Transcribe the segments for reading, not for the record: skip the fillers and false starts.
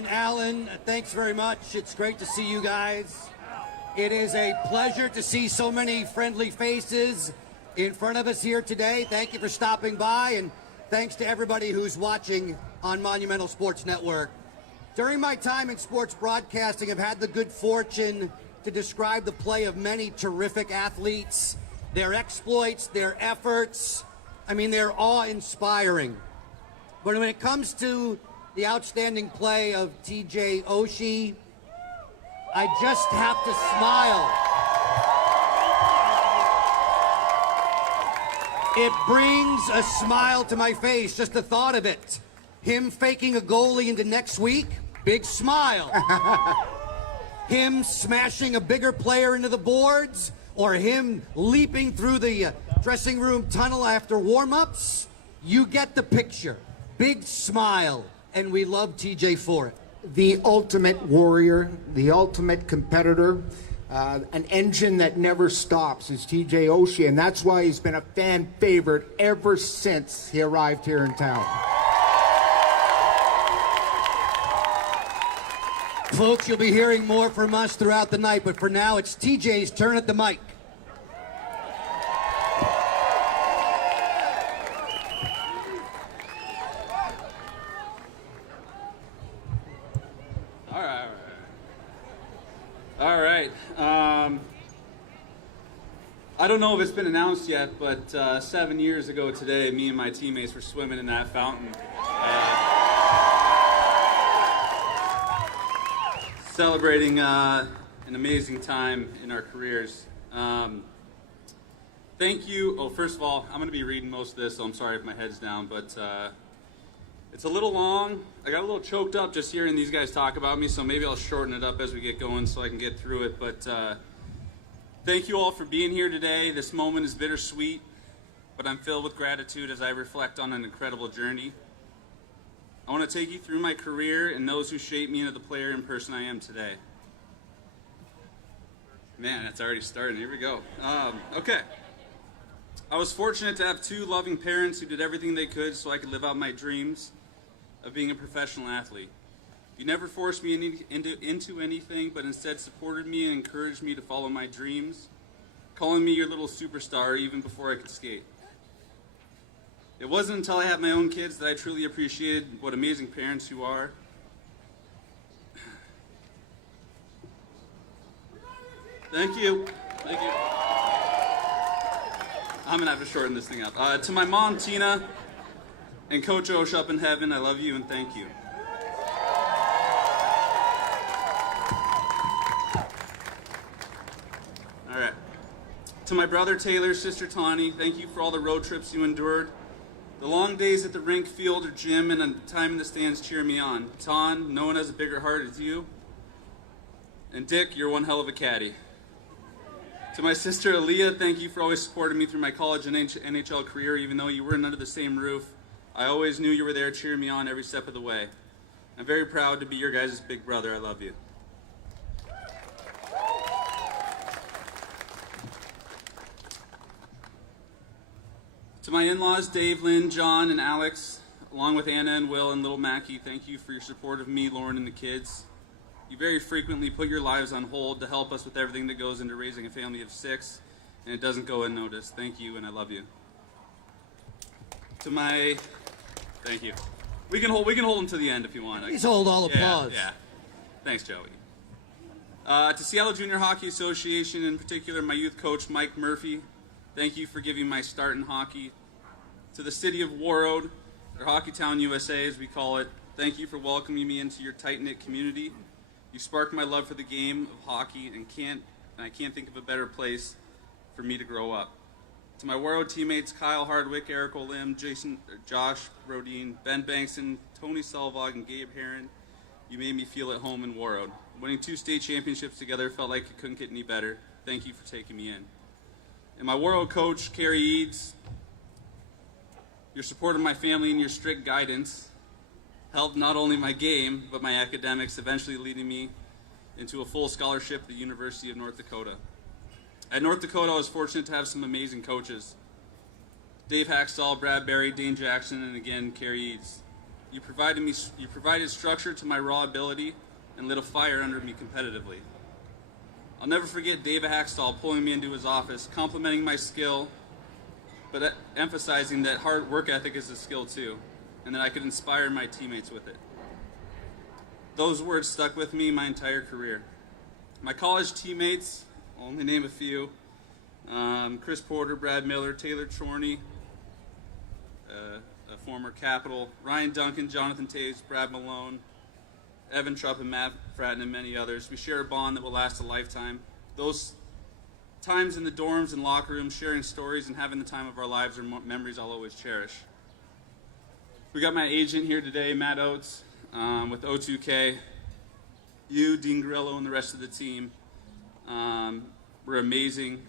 and Alan, thanks very much. It's great to see you guys. It is a pleasure to see so many friendly faces in front of us here today. Thank you for stopping by, and thanks to everybody who's watching on Monumental Sports Network. During my time in sports broadcasting, I've had the good fortune to describe the play of many terrific athletes, their exploits, their efforts. I mean, they're awe-inspiring. But when it comes to the outstanding play of TJ Oshie, I just have to smile. It brings a smile to my face, just the thought of it. Him faking a goalie into next week, big smile. Him smashing a bigger player into the boards, or him leaping through the dressing room tunnel after warm-ups, you get the picture. Big smile, and we love TJ for it. The ultimate warrior, the ultimate competitor, an engine that never stops is TJ Oshie, and that's why he's been a fan favorite ever since he arrived here in town. Folks, you'll be hearing more from us throughout the night, but for now, it's TJ's turn at the mic. All right. I don't know if it's been announced yet, but 7 years ago today, me and my teammates were swimming in that fountain. Celebrating an amazing time in our careers. Thank you. Oh, first of all, I'm going to be reading most of this, so I'm sorry if my head's down, but it's a little long. I got a little choked up just hearing these guys talk about me, so maybe I'll shorten it up as we get going so I can get through it. But thank you all for being here today. This moment is bittersweet, but I'm filled with gratitude as I reflect on an incredible journey. I want to take you through my career and those who shaped me into the player and person I am today. Man, that's already starting. Here we go. Okay. I was fortunate to have two loving parents who did everything they could so I could live out my dreams of being a professional athlete. You never forced me into anything, but instead supported me and encouraged me to follow my dreams, calling me your little superstar even before I could skate. It wasn't until I had my own kids that I truly appreciated what amazing parents you are. Thank you. Thank you. I'm going to have to shorten this thing up. To my mom, Tina, and Coach Osh up in heaven, I love you and thank you. All right. To my brother, Taylor, sister, Tawny, thank you for all the road trips you endured. The long days at the rink, field, or gym, and the time in the stands cheer me on. Ton, no one has a bigger heart as you. And Dick, you're one hell of a caddy. To my sister, Aaliyah, thank you for always supporting me through my college and NHL career, even though you weren't under the same roof. I always knew you were there cheering me on every step of the way. I'm very proud to be your guys' big brother. I love you. To my in-laws, Dave, Lynn, John, and Alex, along with Anna and Will and little Mackie, thank you for your support of me, Lauren, and the kids. You very frequently put your lives on hold to help us with everything that goes into raising a family of 6, and it doesn't go unnoticed. Thank you, and I love you. To my, thank you. We can hold them to the end if you want. Please hold all applause. Yeah. Thanks, Joey. To Seattle Junior Hockey Association, in particular, my youth coach, Mike Murphy. Thank you for giving my start in hockey. To the city of Warroad, or Hockeytown, USA, as we call it, thank you for welcoming me into your tight-knit community. You sparked my love for the game of hockey, and I can't think of a better place for me to grow up. To my Warroad teammates, Kyle Hardwick, Eric Olim, Josh Rodine, Ben Bankston, Tony Selvog, and Gabe Herron, you made me feel at home in Warroad. Winning 2 state championships together felt like it couldn't get any better. Thank you for taking me in. And my Warroad coach, Carrie Eads, your support of my family and your strict guidance helped not only my game, but my academics, eventually leading me into a full scholarship at the University of North Dakota. At North Dakota, I was fortunate to have some amazing coaches. Dave Haxall, Brad Berry, Dane Jackson, and again, Carrie Eads. You provided structure to my raw ability and lit a fire under me competitively. I'll never forget David Hackstall pulling me into his office, complimenting my skill, but emphasizing that hard work ethic is a skill too, and that I could inspire my teammates with it. Those words stuck with me my entire career. My college teammates, I'll only name a few, Chris Porter, Brad Miller, Taylor Chorney, a former Capital, Ryan Duncan, Jonathan Taves, Brad Malone, Evan Trupp, and Matt Fratton, and many others. We share a bond that will last a lifetime. Those times in the dorms and locker rooms, sharing stories and having the time of our lives are memories I'll always cherish. We got my agent here today, Matt Oates, with O2K. You, Dean Grillo, and the rest of the team were amazing.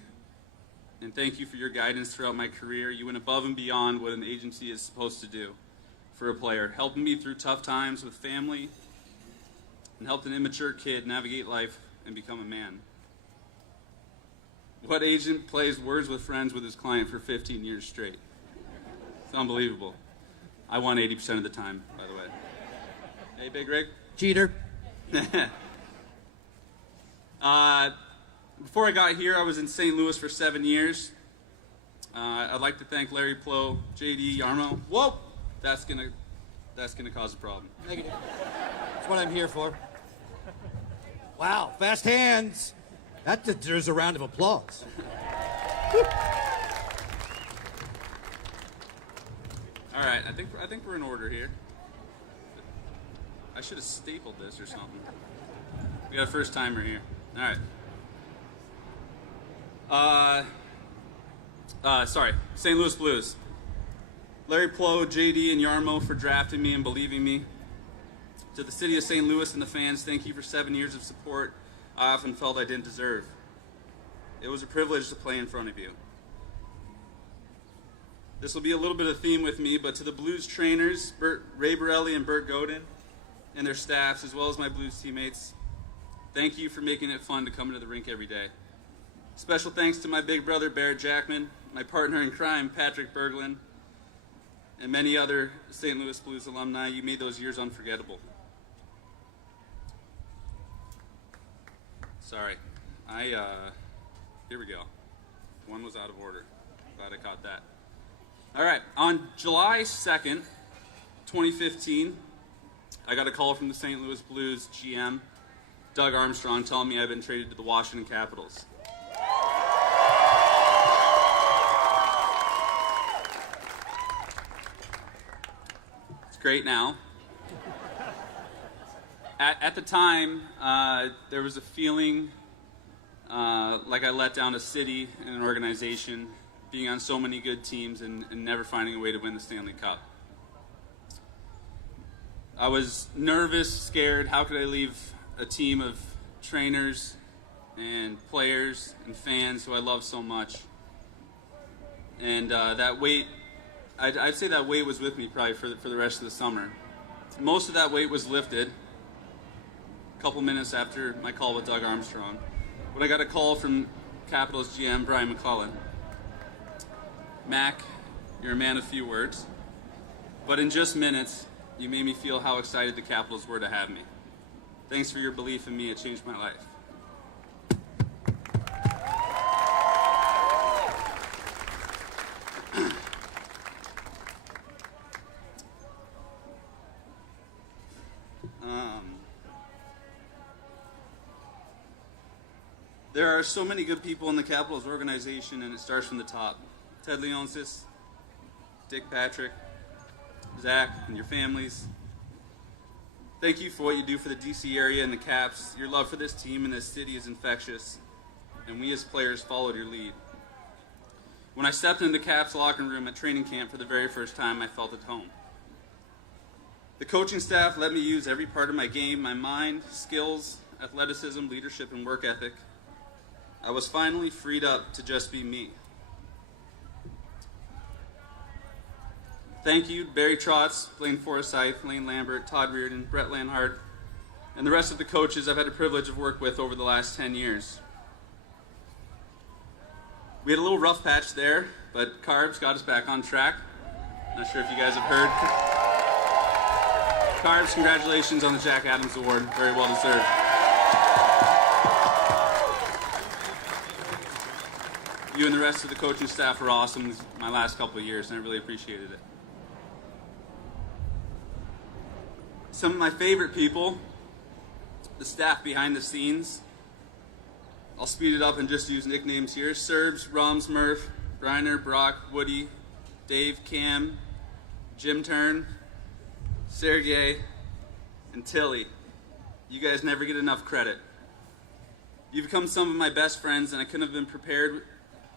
And thank you for your guidance throughout my career. You went above and beyond what an agency is supposed to do for a player, helping me through tough times with family, and helped an immature kid navigate life and become a man. What agent plays words with friends with his client for 15 years straight? It's unbelievable. I won 80% of the time, by the way. Hey, Big Rig. Cheater. Before I got here, I was in St. Louis for 7 years. I'd like to thank Larry Plow, JD, Yarmo. Whoa! That's gonna cause a problem. Negative. That's what I'm here for. Wow, fast hands. That deserves a round of applause. All right, I think we're in order here. I should have stapled this or something. We got a first timer here. All right. Sorry, St. Louis Blues. Larry Plow, JD, and Yarmo for drafting me and believing me. To the city of St. Louis and the fans, thank you for 7 years of support I often felt I didn't deserve. It was a privilege to play in front of you. This will be a little bit of theme with me, but to the Blues trainers, Ray Borelli and Bert Godin, and their staffs, as well as my Blues teammates, thank you for making it fun to come into the rink every day. Special thanks to my big brother, Barrett Jackman, my partner in crime, Patrick Berglund, and many other St. Louis Blues alumni. You made those years unforgettable. Sorry. Here we go. One was out of order. Glad I caught that. All right. On July 2nd, 2015, I got a call from the St. Louis Blues GM, Doug Armstrong, telling me I've been traded to the Washington Capitals. It's great now. At the time, there was a feeling like I let down a city and an organization, being on so many good teams and never finding a way to win the Stanley Cup. I was nervous, scared. How could I leave a team of trainers and players and fans who I love so much? And that weight, I'd say that weight was with me probably for the rest of the summer. Most of that weight was lifted a couple minutes after my call with Doug Armstrong, when I got a call from Capitals GM Brian McClellan. Mac, you're a man of few words, but in just minutes, you made me feel how excited the Capitals were to have me. Thanks for your belief in me. It changed my life. There are so many good people in the Capitals organization, and it starts from the top. Ted Leonsis, Dick Patrick, Zach, and your families. Thank you for what you do for the DC area and the Caps. Your love for this team and this city is infectious, and we as players followed your lead. When I stepped into the Caps locker room at training camp for the very first time, I felt at home. The coaching staff let me use every part of my game, my mind, skills, athleticism, leadership, and work ethic. I was finally freed up to just be me. Thank you, Barry Trotz, Blaine Forsythe, Lane Lambert, Todd Reardon, Brett Lanhart, and the rest of the coaches I've had the privilege of work with over the last 10 years. We had a little rough patch there, but Carbs got us back on track. Not sure if you guys have heard. Carbs, congratulations on the Jack Adams Award. Very well deserved. You and the rest of the coaching staff were awesome my last couple of years, and I really appreciated it. Some of my favorite people, the staff behind the scenes. I'll speed it up and just use nicknames here. Serbs, Rums, Murph, Briner, Brock, Woody, Dave, Cam, Jim Turn, Sergey, and Tilly. You guys never get enough credit. You've become some of my best friends, and I couldn't have been prepared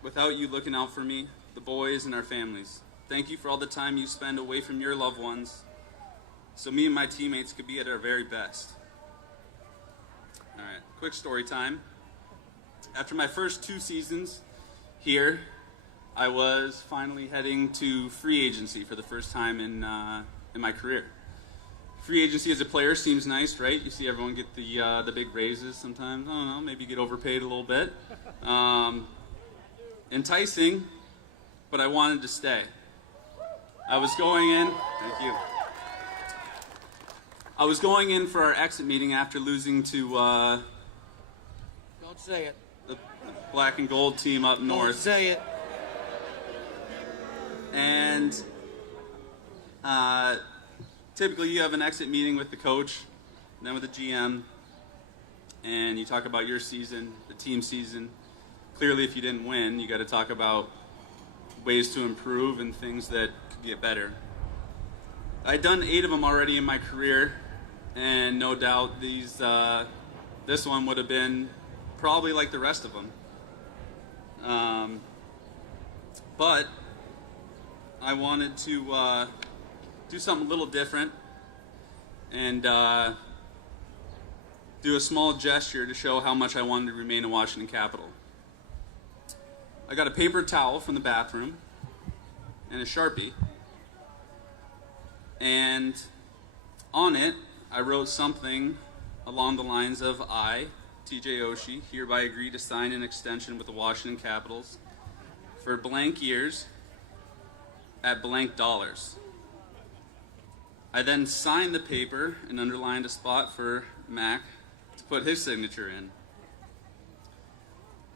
without you looking out for me, the boys, and our families. Thank you for all the time you spend away from your loved ones, so me and my teammates could be at our very best. All right, quick story time. After my first 2 seasons here, I was finally heading to free agency for the first time in my career. Free agency as a player seems nice, right? You see everyone get the big raises sometimes. I don't know, maybe get overpaid a little bit. Enticing, but I wanted to stay. I was going in. Thank you. I was going in for our exit meeting after losing to Don't say it. the black and gold team up Don't north. say it. And typically you have an exit meeting with the coach, and then with the GM, and you talk about your season, the team season. Clearly, if you didn't win, you got to talk about ways to improve and things that could get better. I'd done 8 of them already in my career, and no doubt this one would have been probably like the rest of them. But I wanted to do something a little different and do a small gesture to show how much I wanted to remain a Washington Capital. I got a paper towel from the bathroom and a Sharpie, and on it I wrote something along the lines of, I, TJ Oshie, hereby agree to sign an extension with the Washington Capitals for blank years at blank dollars. I then signed the paper and underlined a spot for Mac to put his signature in.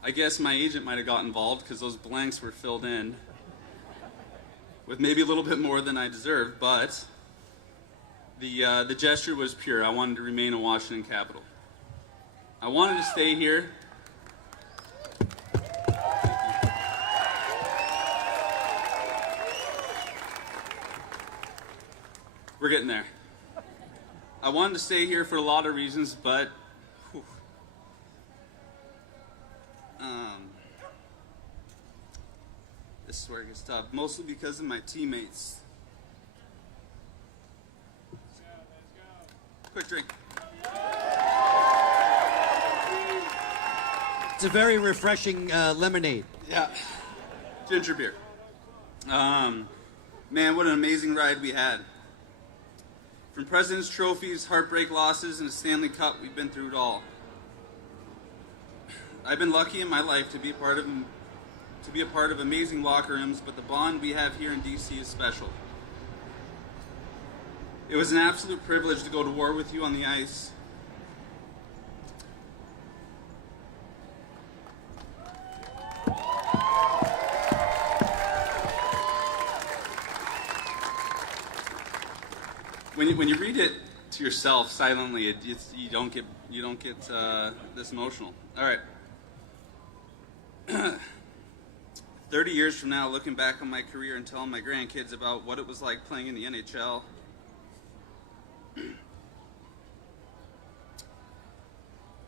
I guess my agent might have got involved because those blanks were filled in with maybe a little bit more than I deserved, but the gesture was pure. I wanted to remain a Washington Capital. I wanted to stay here. We're getting there. I wanted to stay here for a lot of reasons, but whew, this is where it gets tough. Mostly because of my teammates. Quick drink. It's a very refreshing lemonade. Yeah. Ginger beer. Man, what an amazing ride we had. From President's Trophies, heartbreak losses, and a Stanley Cup, we've been through it all. I've been lucky in my life to be a part of amazing locker rooms, but the bond we have here in DC is special. It was an absolute privilege to go to war with you on the ice. When you read it to yourself silently, you don't get this emotional. All right. 30 years from now, looking back on my career and telling my grandkids about what it was like playing in the NHL,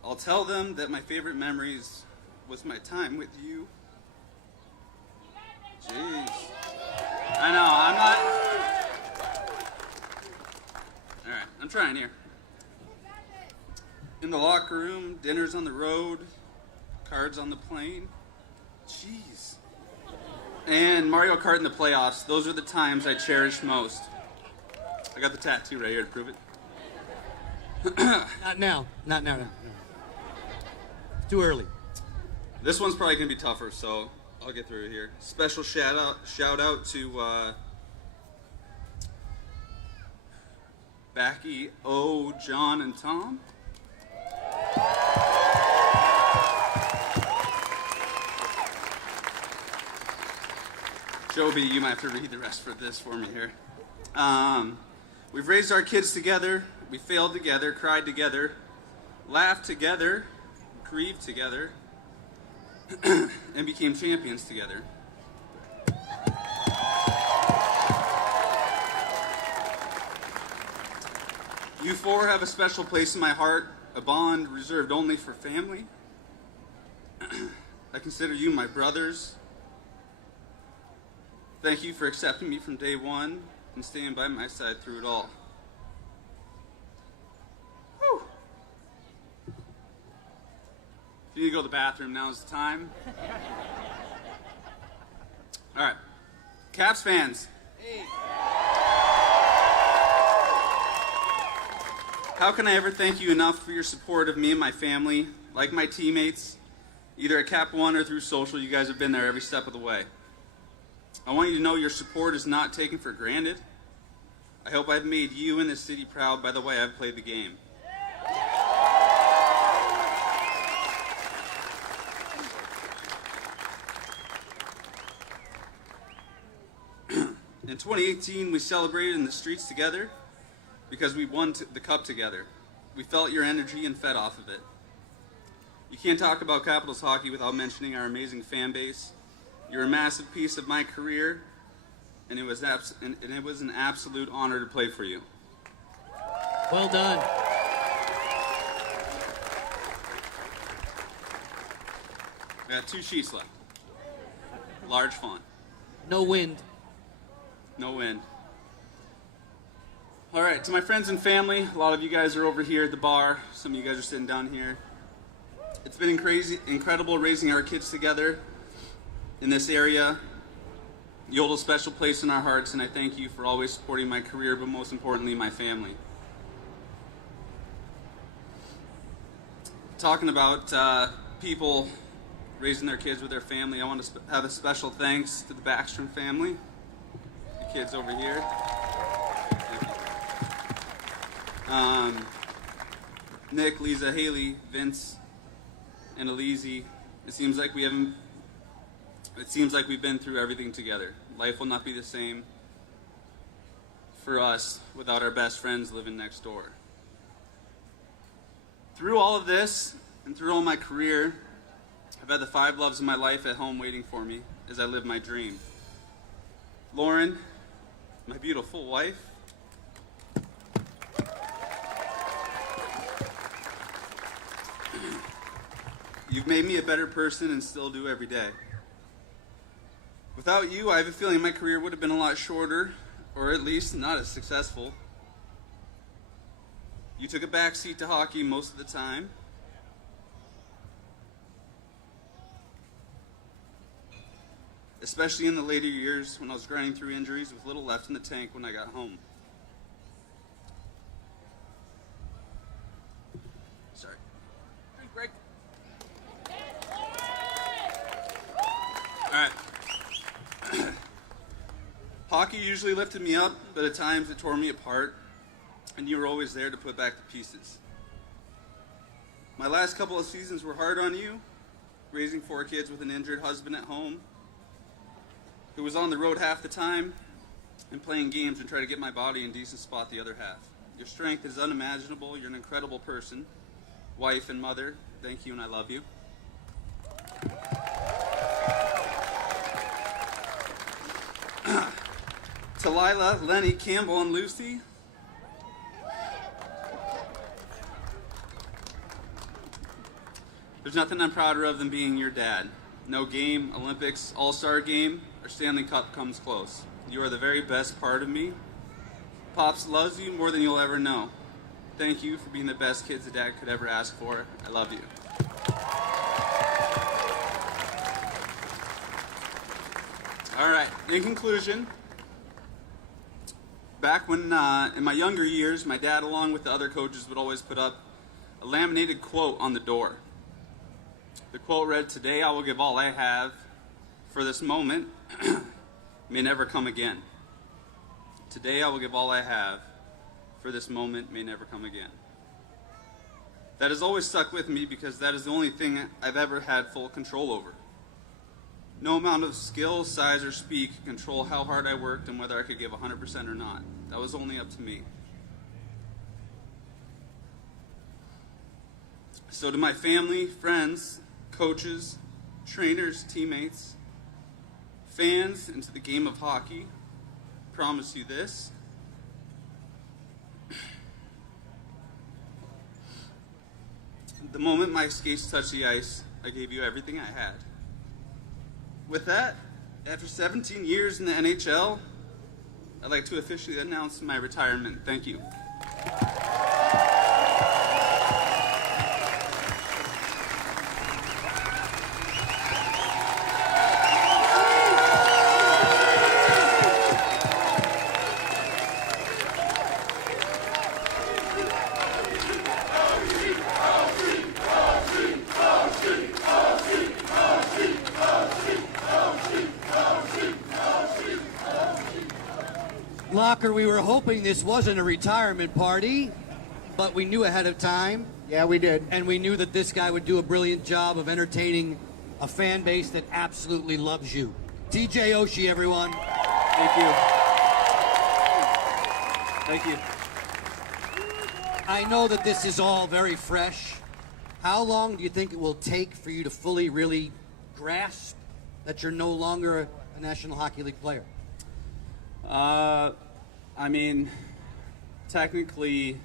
I'll tell them that my favorite memories was my time with you. Jeez. I know, I'm not... All right, I'm trying here. In the locker room, dinners on the road, cards on the plane. Jeez. And Mario Kart in the playoffs. Those are the times I cherish most. I got the tattoo right here to prove it. Not now. Not now. No. Too early. This one's probably going to be tougher, so I'll get through it here. Special shout out to Becky, O, John, and Tom. Joby, you might have to read the rest for this for me here. We've raised our kids together, we failed together, cried together, laughed together, grieved together, and became champions together. You four have a special place in my heart, a bond reserved only for family. I consider you my brothers. Thank you for accepting me from day one and staying by my side through it all. Whew. If you need to go to the bathroom, now's the time. All right, Caps fans. Hey. How can I ever thank you enough for your support of me and my family, like my teammates, either at Cap One or through social? You guys have been there every step of the way. I want you to know your support is not taken for granted. I hope I've made you and the city proud by the way I've played the game. In 2018, we celebrated in the streets together because we won the cup together. We felt your energy and fed off of it. You can't talk about Capitals hockey without mentioning our amazing fan base. You're a massive piece of my career, and it was an absolute honor to play for you. Well done. We got 2 sheets left. Large font. No wind. No wind. All right, to my friends and family, a lot of you guys are over here at the bar. Some of you guys are sitting down here. It's been incredible raising our kids together in this area. You hold a special place in our hearts, and I thank you for always supporting my career, but most importantly, my family. Talking about people raising their kids with their family, I want to have a special thanks to the Backstrom family, the kids over here. Nick, Lisa, Haley, Vince, and Elise. It seems like we've been through everything together. Life will not be the same for us without our best friends living next door. Through all of this and through all my career, I've had the 5 loves of my life at home waiting for me as I live my dream. Lauren, my beautiful wife. You've made me a better person and still do every day. Without you, I have a feeling my career would have been a lot shorter, or at least not as successful. You took a back seat to hockey most of the time. Especially in the later years when I was grinding through injuries with little left in the tank when I got home. Sorry. Drink break. All right. Hockey usually lifted me up, but at times it tore me apart, and you were always there to put back the pieces. My last couple of seasons were hard on you, raising 4 kids with an injured husband at home, who was on the road half the time and playing games and trying to get my body in decent spot the other half. Your strength is unimaginable. You're an incredible person, wife and mother. Thank you, and I love you. To Lila, Lenny, Campbell, and Lucy, there's nothing I'm prouder of than being your dad. No game, Olympics, All-Star game, or Stanley Cup comes close. You are the very best part of me. Pops loves you more than you'll ever know. Thank you for being the best kids a dad could ever ask for. I love you. All right, in conclusion, back when, in my younger years, my dad, along with the other coaches, would always put up a laminated quote on the door. The quote read, "Today I will give all I have, for this moment may never come again. Today I will give all I have, for this moment may never come again. That has always stuck with me because that is the only thing I've ever had full control over. No amount of skill, size, or speed could control how hard I worked and whether I could give 100% or not. That was only up to me. So to my family, friends, coaches, trainers, teammates, fans, and to the game of hockey, I promise you this. The moment my skates touched the ice, I gave you everything I had. With that, after 17 years in the NHL, I'd like to officially announce my retirement. Thank you. Locker, we were hoping this wasn't a retirement party, but we knew ahead of time. Yeah, we did. And we knew that this guy would do a brilliant job of entertaining a fan base that absolutely loves you. TJ Oshie, everyone. Thank you. Thank you. I know that this is all very fresh. How long do you think it will take for you to fully really grasp that you're no longer a National Hockey League player? I mean, technically,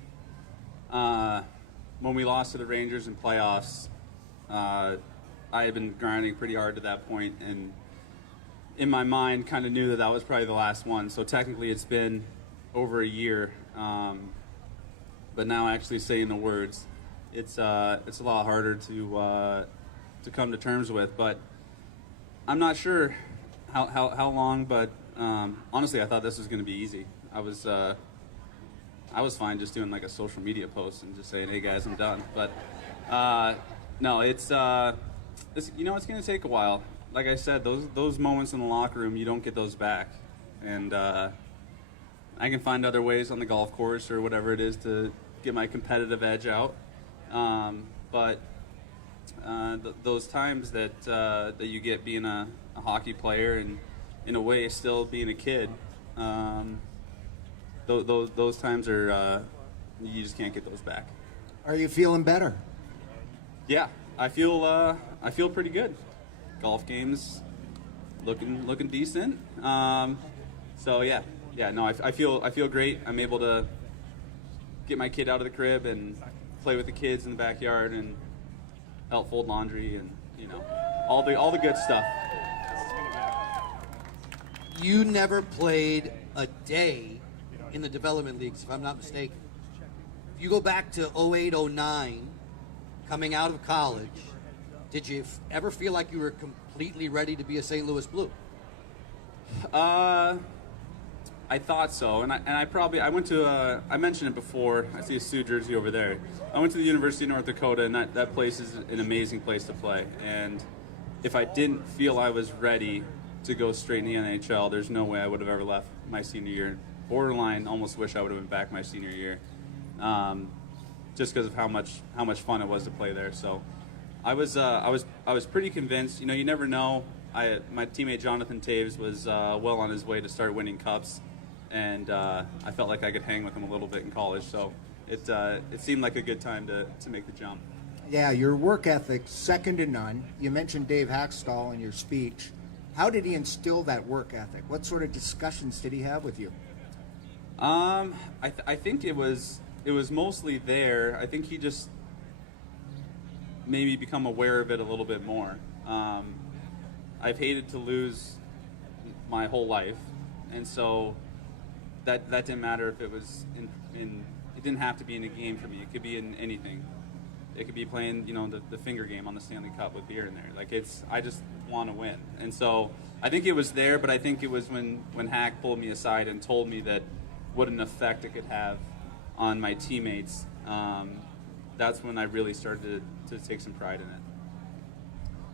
when we lost to the Rangers in playoffs, I had been grinding pretty hard to that point, and in my mind, kind of knew that that was probably the last one. So technically, it's been over a year. But now, actually saying the words, it's a lot harder to come to terms with. But I'm not sure how long. But honestly, I thought this was going to be easy. I was fine just doing like a social media post and just saying, "Hey guys, I'm done." But no, it's you know, it's going to take a while. Like I said, those moments in the locker room, you don't get those back. And I can find other ways on the golf course or whatever it is to get my competitive edge out. But those times that you get being a hockey player and in a way still being a kid, those times are you just can't get those back. Are you feeling better? Yeah, I feel pretty good. Golf games looking decent. So yeah, no, I feel great. I'm able to get my kid out of the crib and play with the kids in the backyard and help fold laundry and, you know, all the good stuff. You never played a day in the development leagues, if I'm not mistaken. If you go back to 08-09, coming out of college, did you ever feel like you were completely ready to be a St. Louis Blue? I thought so, and I went to I mentioned it before. I see a Sioux jersey over there. I went to the University of North Dakota, and that place is an amazing place to play. And if I didn't feel I was ready to go straight in the NHL, there's no way I would have ever left my senior year. Borderline, almost wish I would have been back my senior year, just because of how much fun it was to play there. So I was pretty convinced. You know, you never know. My teammate Jonathan Taves was well on his way to start winning cups, and I felt like I could hang with him a little bit in college. So it seemed like a good time to make the jump. Yeah, your work ethic, second to none. You mentioned Dave Haxtell in your speech. How did he instill that work ethic? What sort of discussions did he have with you? I think it was mostly there. I think he just maybe become aware of it a little bit more. I've hated to lose my whole life, and so that didn't matter if it was it didn't have to be in a game for me. It could be in anything. It could be playing, you know, the finger game on the Stanley Cup with beer in there. Like, I just want to win. And so I think it was there, but I think it was when Hack pulled me aside and told me that what an effect it could have on my teammates. That's when I really started to take some pride in it.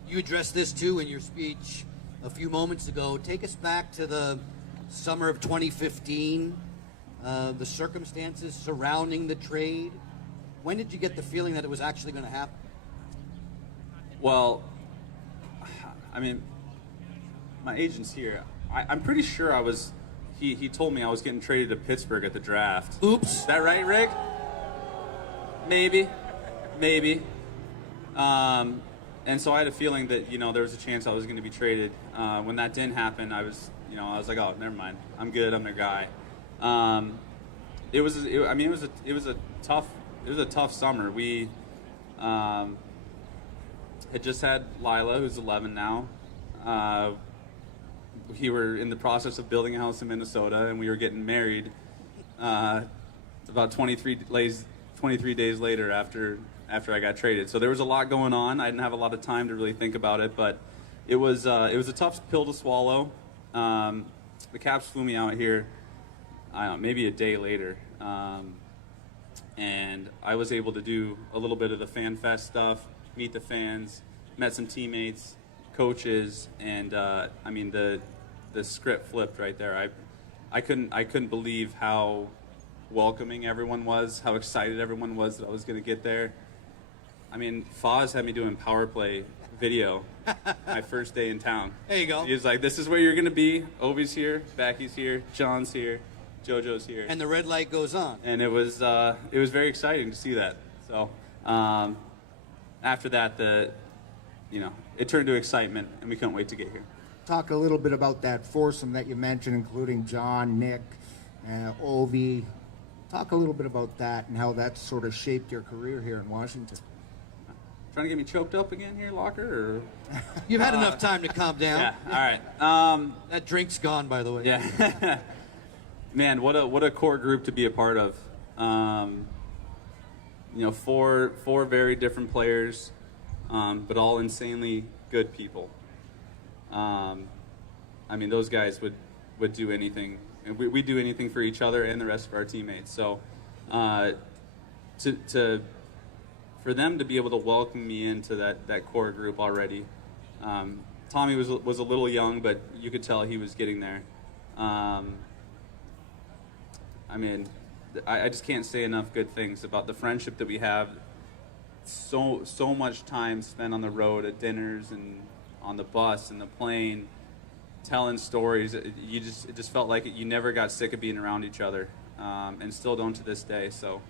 You addressed this too in your speech a few moments ago. Take us back to the summer of 2015. the circumstances surrounding the trade. When did you get the feeling that it was actually going to happen? Well, I mean, my agent's here. I'm pretty sure I was. He told me I was getting traded to Pittsburgh at the draft. Oops. Is that right, Rick? Maybe. And so I had a feeling that there was a chance I was going to be traded. When that didn't happen, I was like, oh, never mind. I'm good. I'm their guy. It was a tough summer. We had just had Lila, who's 11 now. We were in the process of building a house in Minnesota, and we were getting married about 23 days later after I got traded. So there was a lot going on. I didn't have a lot of time to really think about it, but it was a tough pill to swallow. The Caps flew me out here, I don't know, maybe a day later, and I was able to do a little bit of the fan fest stuff, meet the fans, met some teammates, coaches, and the script flipped right there. I couldn't believe how welcoming everyone was, how excited everyone was that I was going to get there. I mean, Foz had me doing power play video my first day in town. There you go. He was like, this is where you're going to be. Ovi's here, Backy's here, John's here, JoJo's here. And the red light goes on. And it was very exciting to see that. So after that, it turned to excitement, and we couldn't wait to get here. Talk a little bit about that foursome that you mentioned, including John, Nick, Ovi. Talk a little bit about that and how that sort of shaped your career here in Washington. Trying to get me choked up again here, Locker? Or? You've had enough time to calm down. Yeah, all right. That drink's gone, by the way. Yeah. Man, what a core group to be a part of. Four very different players, but all insanely good people. Those guys would do anything. And we do anything for each other and the rest of our teammates. So, for them to be able to welcome me into that core group already. Tommy was a little young, but you could tell he was getting there. I just can't say enough good things about the friendship that we have. So much time spent on the road at dinners and on the bus and the plane, telling stories. It just felt like you never got sick of being around each other, and still don't to this day. So,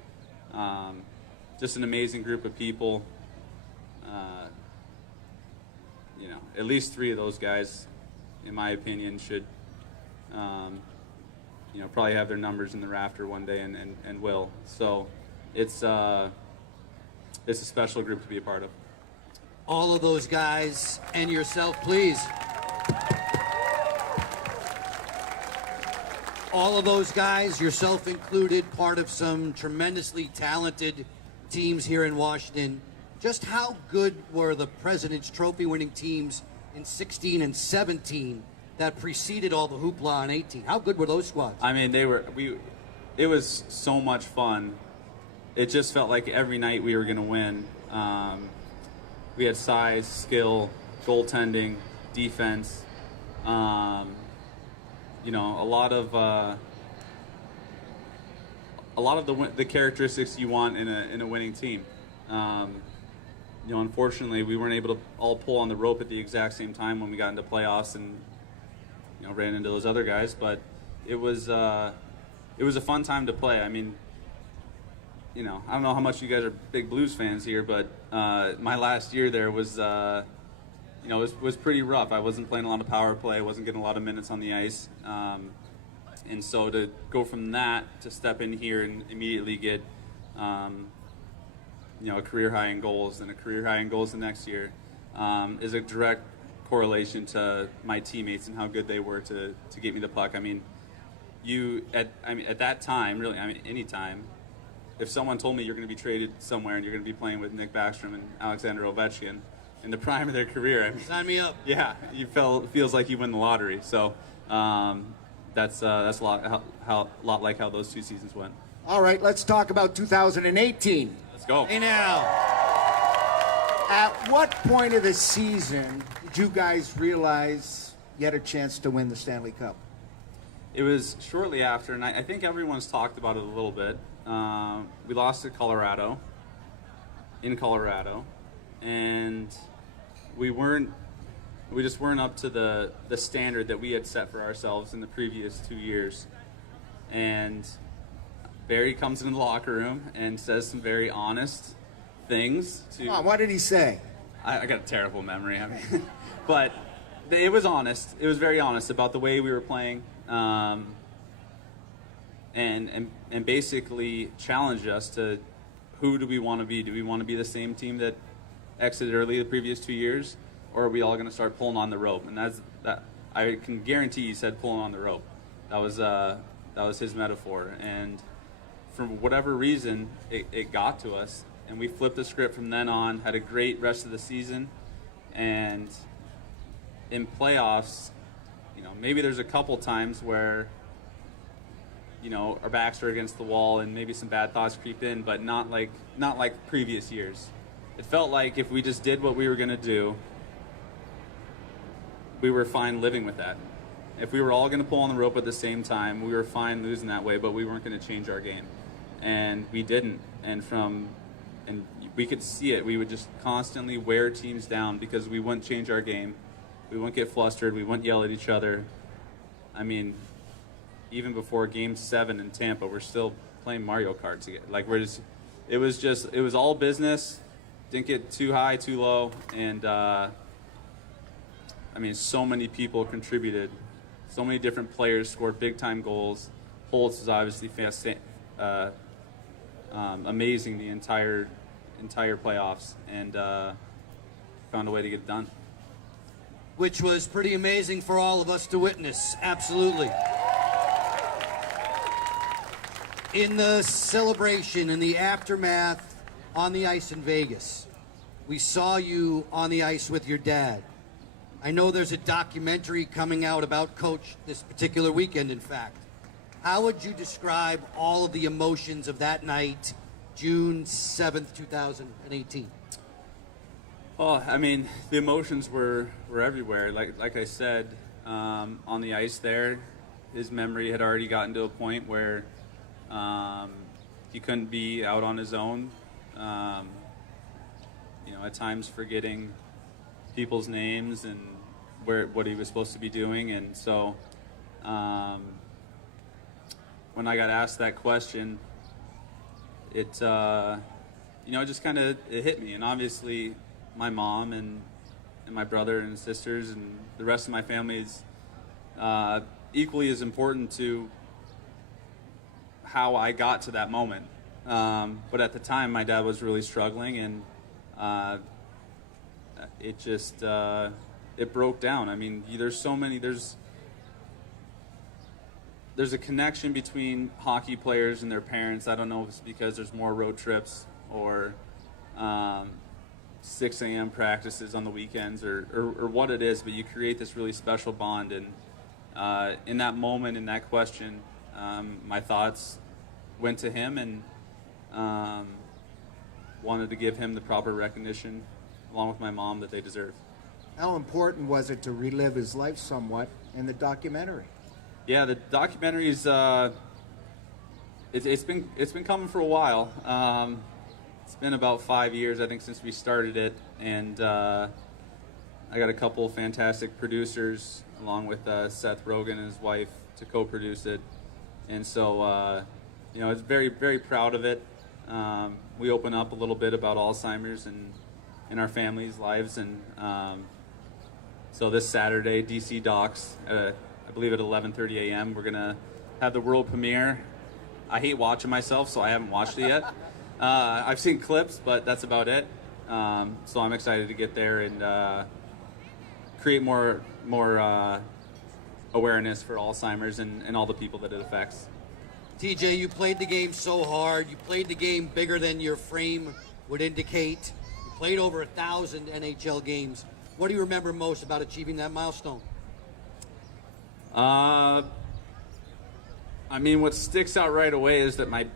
just an amazing group of people. At least three of those guys, in my opinion, should probably have their numbers in the rafter one day, and will. So, it's a special group to be a part of. All of those guys and yourself, please. All of those guys, yourself included, part of some tremendously talented teams here in Washington. Just how good were the President's Trophy winning teams in 16 and 17 that preceded all the hoopla in 18? How good were those squads? I mean, it was so much fun. It just felt like every night we were going to win. We had size, skill, goaltending, defense. A lot of the characteristics you want in a winning team. Unfortunately, we weren't able to all pull on the rope at the exact same time when we got into playoffs and ran into those other guys. But it was a fun time to play. I mean, I don't know how much you guys are big Blues fans here, but my last year there was was pretty rough. I wasn't playing a lot of power play. I wasn't getting a lot of minutes on the ice. And so to go from that to step in here and immediately get, a career high in goals and a career high in goals the next year is a direct correlation to my teammates and how good they were to get me the puck. At that time, really, any time, if someone told me you're going to be traded somewhere and you're going to be playing with Nick Backstrom and Alexander Ovechkin in the prime of their career, sign me up. Yeah, feels like you win the lottery. So that's a lot like how those two seasons went. All right, let's talk about 2018. Let's go. Hey now. At what point of the season did you guys realize you had a chance to win the Stanley Cup? It was shortly after, and I think everyone's talked about it a little bit. We lost to Colorado, in Colorado, and we just weren't up to the standard that we had set for ourselves in the previous 2 years. And Barry comes into the locker room and says some very honest things to... Come on, what did he say? I got a terrible memory, I mean, but it was honest. It was very honest about the way we were playing, and basically challenged us to who do we want to be? Do we want to be the same team that exited early the previous 2 years, or are we all going to start pulling on the rope? And that I can guarantee he said pulling on the rope. That was his metaphor, and for whatever reason, it got to us, and we flipped the script from then on. Had a great rest of the season, and in playoffs, maybe there's a couple times where our backs are against the wall and maybe some bad thoughts creep in, but not like previous years. It felt like if we just did what we were going to do, we were fine living with that. If we were all going to pull on the rope at the same time, we were fine losing that way, but we weren't going to change our game. And we didn't. And we could see it. We would just constantly wear teams down because we wouldn't change our game. We wouldn't get flustered. We wouldn't yell at each other. I mean, even before Game 7 in Tampa, we're still playing Mario Kart together. Like, it was all business. Didn't get too high, too low. And, so many people contributed. So many different players scored big-time goals. Holtz was obviously amazing the entire playoffs, and found a way to get it done. Which was pretty amazing for all of us to witness, absolutely. In the celebration, in the aftermath on the ice in Vegas, we saw you on the ice with your dad. I know there's a documentary coming out about Coach this particular weekend, in fact. How would you describe all of the emotions of that night, June 7th, 2018? Oh, the emotions were everywhere. Like I said, on the ice there, his memory had already gotten to a point where he couldn't be out on his own. At times forgetting people's names and what he was supposed to be doing, and so when I got asked that question, it just kind of hit me. And obviously my mom and my brother and sisters and the rest of my family is equally as important to how I got to that moment. But at the time, my dad was really struggling, and it just it broke down. There's a connection between hockey players and their parents. I don't know if it's because there's more road trips or 6 a.m. practices on the weekends or what it is, but you create this really special bond. And in that moment, in that question, my thoughts went to him and wanted to give him the proper recognition, along with my mom, that they deserve. How important was it to relive his life somewhat in the documentary? Yeah, the documentary is it's been coming for a while. It's been about 5 years, I think, since we started it, and I got a couple fantastic producers along with Seth Rogen and his wife to co-produce it, and so it's very, very proud of it. We open up a little bit about Alzheimer's and in our family's lives, and so this Saturday, DC Docks, I believe at 11:30 a.m., we're gonna have the world premiere. I hate watching myself, so I haven't watched it yet. I've seen clips, but that's about it. So I'm excited to get there and create more awareness for Alzheimer's and all the people that it affects. TJ, you played the game so hard. You played the game bigger than your frame would indicate. You played over 1,000 NHL games. What do you remember most about achieving that milestone? What sticks out right away is that my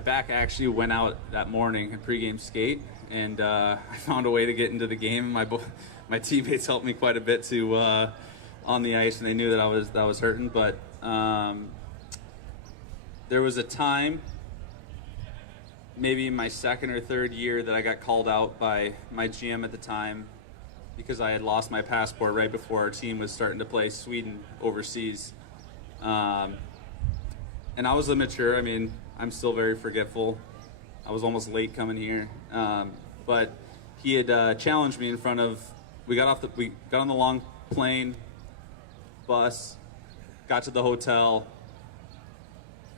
back actually went out that morning at pregame skate, and I found a way to get into the game. My teammates helped me quite a bit to on the ice, and they knew that I was hurting. But There was a time, maybe in my second or third year, that I got called out by my GM at the time because I had lost my passport right before our team was starting to play Sweden overseas. And I was immature. I mean, I'm still very forgetful. I was almost late coming here. But he had challenged me in front of, we got on the long plane, bus, got to the hotel,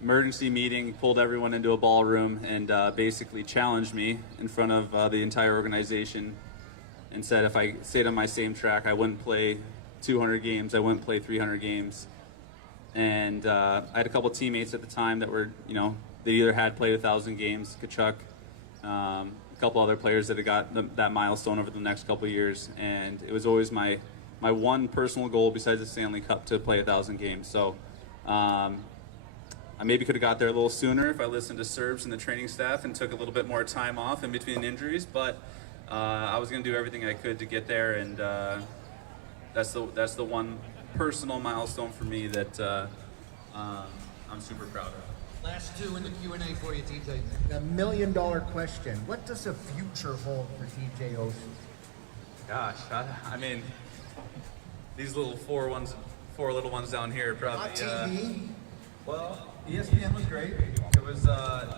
emergency meeting, pulled everyone into a ballroom, and basically challenged me in front of the entire organization and said if I stayed on my same track, I wouldn't play 200 games, I wouldn't play 300 games. And I had a couple teammates at the time that were, they either had played 1,000 games, Kachuk, a couple other players that had got that milestone over the next couple of years, and it was always my one personal goal besides the Stanley Cup to play 1,000 games. So I maybe could have got there a little sooner if I listened to Serbs and the training staff and took a little bit more time off in between injuries, but I was going to do everything I could to get there, and that's the one personal milestone for me that I'm super proud of. Last two in the Q&A for you, TJ. The $1 million question. What does the future hold for TJ Oshie? Gosh, I mean, these little four little ones down here are probably. Not TV. Well, ESPN was great. It was. I'll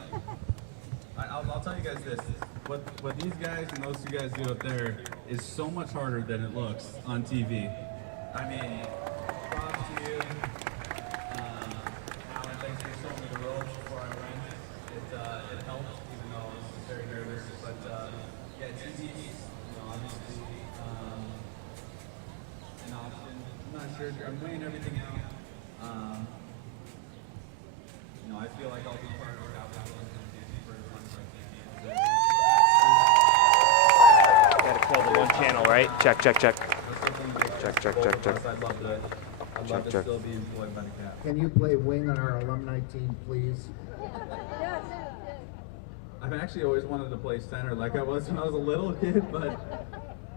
tell you guys this: what these guys and those two guys do up there is so much harder than it looks on TV. I mean, props to you. Alan, thanks for showing me the ropes before I went. It helped, even though I was very nervous. But yeah, TV, obviously an option. I'm not sure. I'm weighing everything out. I feel like I'll be part of our Capitals for as much as I can. Gotta kill the one channel, right? Check. Check. I'd love to still be employed by the Cap. Can you play wing on our alumni team, please? I've actually always wanted to play center like I was when I was a little kid, but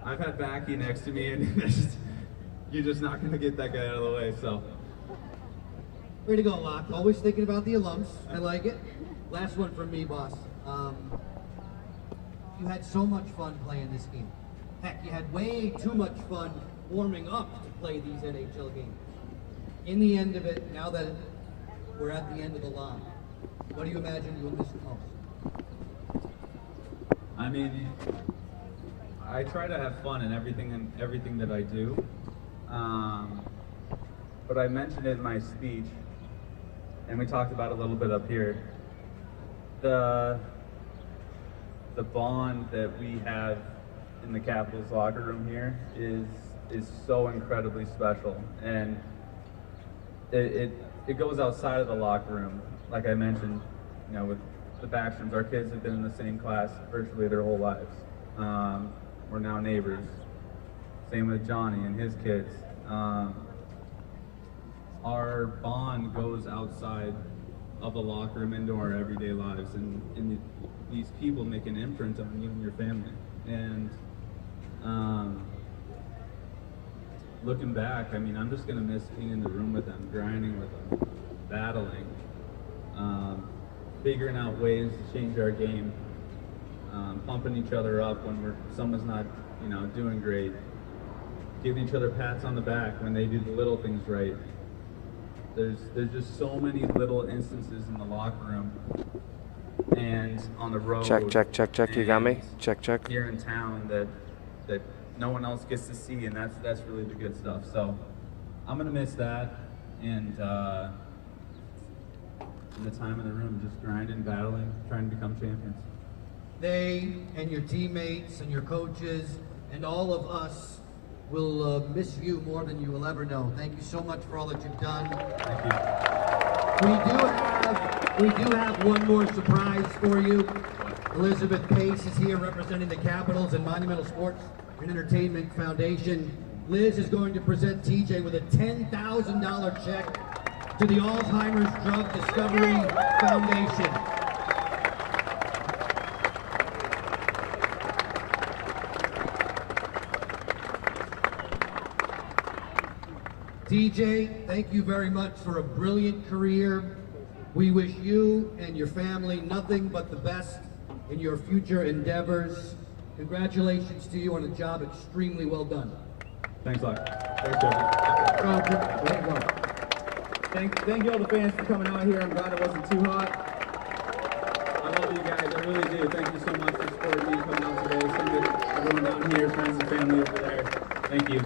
I've had Backy next to me, and you're just not going to get that guy out of the way, so. Way to go, Locke. Always thinking about the alums. I like it. Last one from me, boss. You had so much fun playing this game. Heck, you had way too much fun warming up to play these NHL games. In the end of it, now that we're at the end of the line, what do you imagine you'll miss the most? I mean, I try to have fun in everything that I do. But I mentioned it in my speech, and we talked about it a little bit up here. The bond that we have in the Capitals locker room here is so incredibly special, and it goes outside of the locker room. Like I mentioned, with the Backstroms, our kids have been in the same class virtually their whole lives. We're now neighbors. Same with Johnny and his kids. Our bond goes outside of the locker room into our everyday lives, and these people make an imprint on you and your family. And looking back, I mean, I'm just gonna miss being in the room with them, grinding with them, battling, figuring out ways to change our game, pumping each other up when someone's not, doing great, giving each other pats on the back when they do the little things right. There's just so many little instances in the locker room and on the road. Check. You got me? Check. Here in town that no one else gets to see, and that's really the good stuff. So I'm gonna miss that, and the time in the room, just grinding, battling, trying to become champions. They and your teammates and your coaches and all of us will miss you more than you will ever know. Thank you so much for all that you've done. Thank you. We do have one more surprise for you. Elizabeth Pace is here representing the Capitals and Monumental Sports and Entertainment Foundation. Liz is going to present TJ with a $10,000 check to the Alzheimer's Drug Discovery Foundation. TJ, thank you very much for a brilliant career. We wish you and your family nothing but the best in your future endeavors. Congratulations to you on a job extremely well done. Thanks a lot. Thanks, Joe. Thank you all the fans for coming out here. I'm glad it wasn't too hot. I love you guys. I really do. Thank you so much for supporting me coming out today. Some of everyone down here, friends and family over there. Thank you.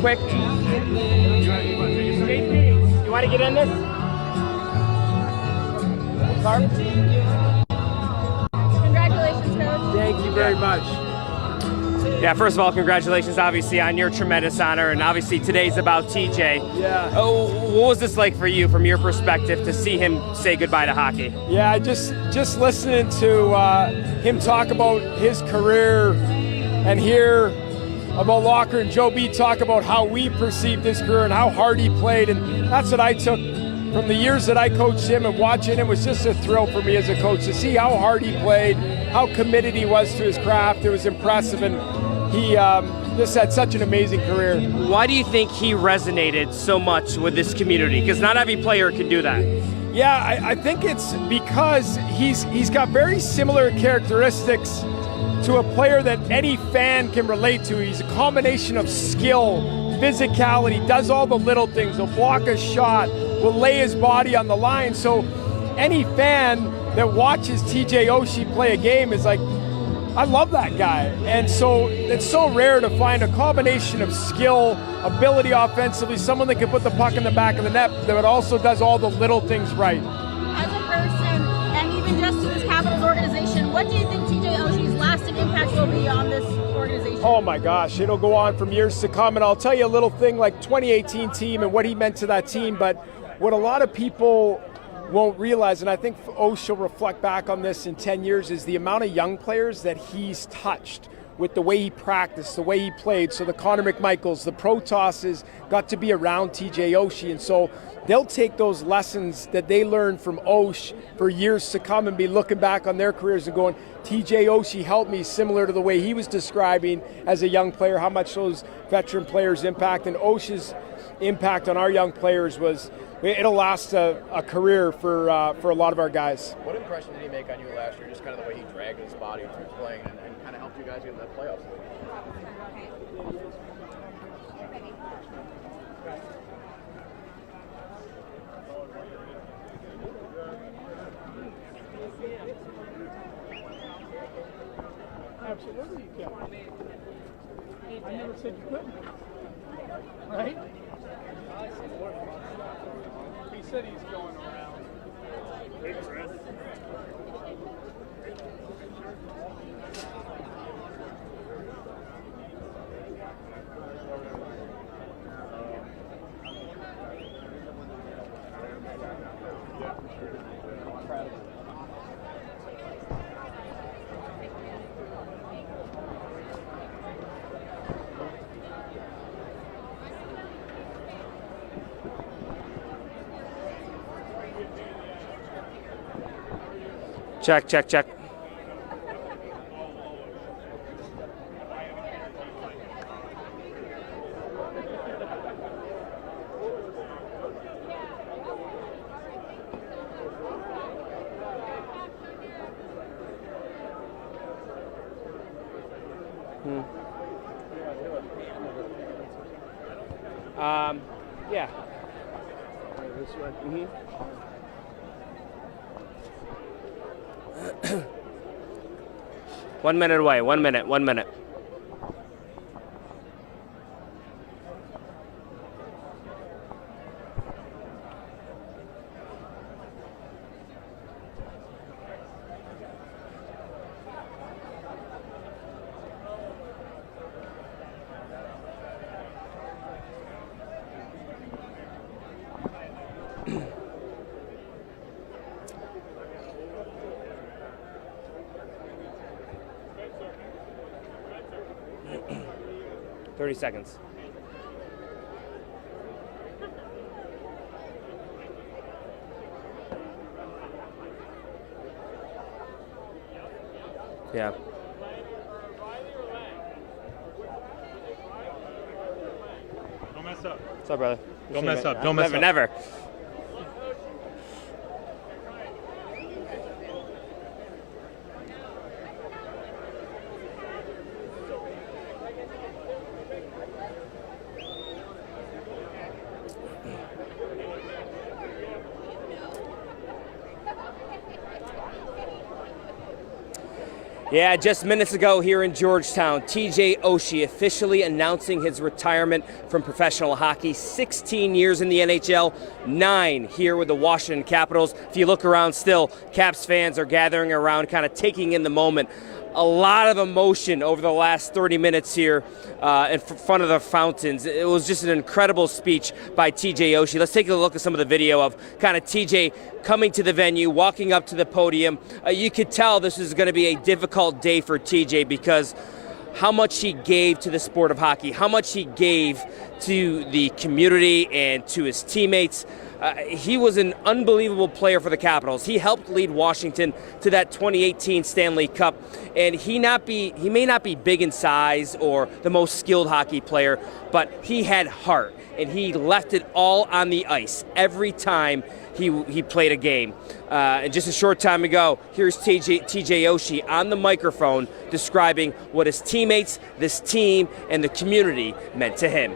Quick. You want to get in this? Congratulations, Coach. Thank you very much. Yeah, first of all, congratulations, obviously, on your tremendous honor, and obviously today's about TJ. Yeah. Oh, what was this like for you, from your perspective, to see him say goodbye to hockey? Yeah, just listening to him talk about his career and hear about Locker and Joe B talk about how we perceived his career and how hard he played, and that's what I took from the years that I coached him, and watching him was just a thrill for me as a coach to see how hard he played, how committed he was to his craft. It was impressive, and he just had such an amazing career. Why do you think he resonated so much with this community? Because not every player can do that. Yeah, I think it's because he's got very similar characteristics to a player that any fan can relate to. He's a combination of skill, physicality, does all the little things, will block a shot, will lay his body on the line. So any fan that watches TJ Oshie play a game is like, I love that guy. And so it's so rare to find a combination of skill, ability offensively, someone that can put the puck in the back of the net, that also does all the little things right. As a person, and even just to this Capitals organization, what do you think TJ Oshie's lasting impact will be on this organization? Oh my gosh, it'll go on from years to come, and I'll tell you a little thing like 2018 team and what he meant to that team, but what a lot of people won't realize, and I think Oshie will reflect back on this in 10 years, is the amount of young players that he's touched with the way he practiced, the way he played. So the Connor McMichaels, the Protosses got to be around TJ Oshie, and so they'll take those lessons that they learned from Oshie for years to come and be looking back on their careers and going, TJ Oshie helped me, similar to the way he was describing as a young player, how much those veteran players impact. And Oshie's impact on our young players was, it'll last a career for a lot of our guys. What impression did he make on you last year, just kind of the way he dragged his body through playing and kind of helped you guys get in that playoffs? Absolutely you can. I never said you couldn't. Right? He said he's going around. Big dress. Check, check, check. Yeah. This way. 1 minute away. 1 minute. 1 minute. Seconds. Yeah. Don't mess up. What's up, brother? Don't mess up. Don't mess up. Never. Yeah, just minutes ago here in Georgetown, TJ Oshie officially announcing his retirement from professional hockey. 16 years in the NHL, 9 here with the Washington Capitals. If you look around still, Caps fans are gathering around, kind of taking in the moment. A lot of emotion over the last 30 minutes here in front of the fountains. It was just an incredible speech by TJ Oshie. Let's take a look at some of the video of kind of TJ coming to the venue, walking up to the podium. You could tell this is going to be a difficult day for TJ because how much he gave to the sport of hockey, how much he gave to the community and to his teammates. He was an unbelievable player for the Capitals. He helped lead Washington to that 2018 Stanley Cup. And he may not be big in size or the most skilled hockey player, but he had heart, and he left it all on the ice every time he played a game. And just a short time ago, here's TJ Oshie on the microphone describing what his teammates, this team, and the community meant to him.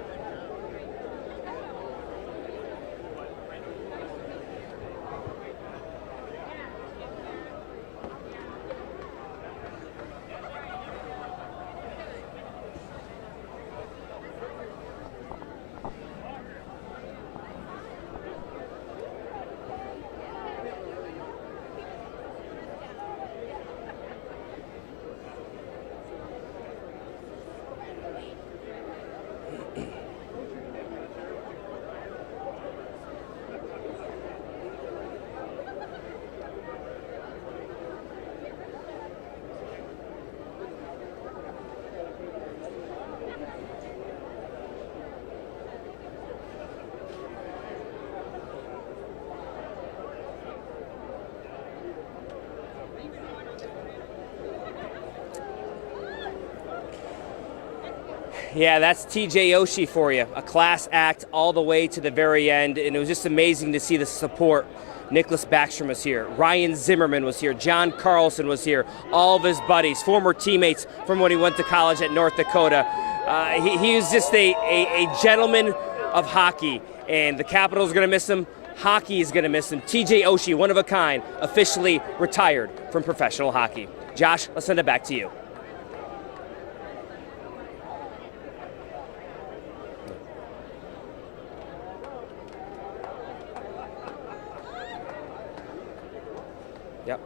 Yeah, that's TJ Oshie for you. A class act all the way to the very end, and it was just amazing to see the support. Nicholas Backstrom was here. Ryan Zimmerman was here. John Carlson was here. All of his buddies, former teammates from when he went to college at North Dakota. He was just a gentleman of hockey, and the Capitals are going to miss him. Hockey is going to miss him. TJ Oshie, one of a kind, officially retired from professional hockey. Josh, let's send it back to you. Yep.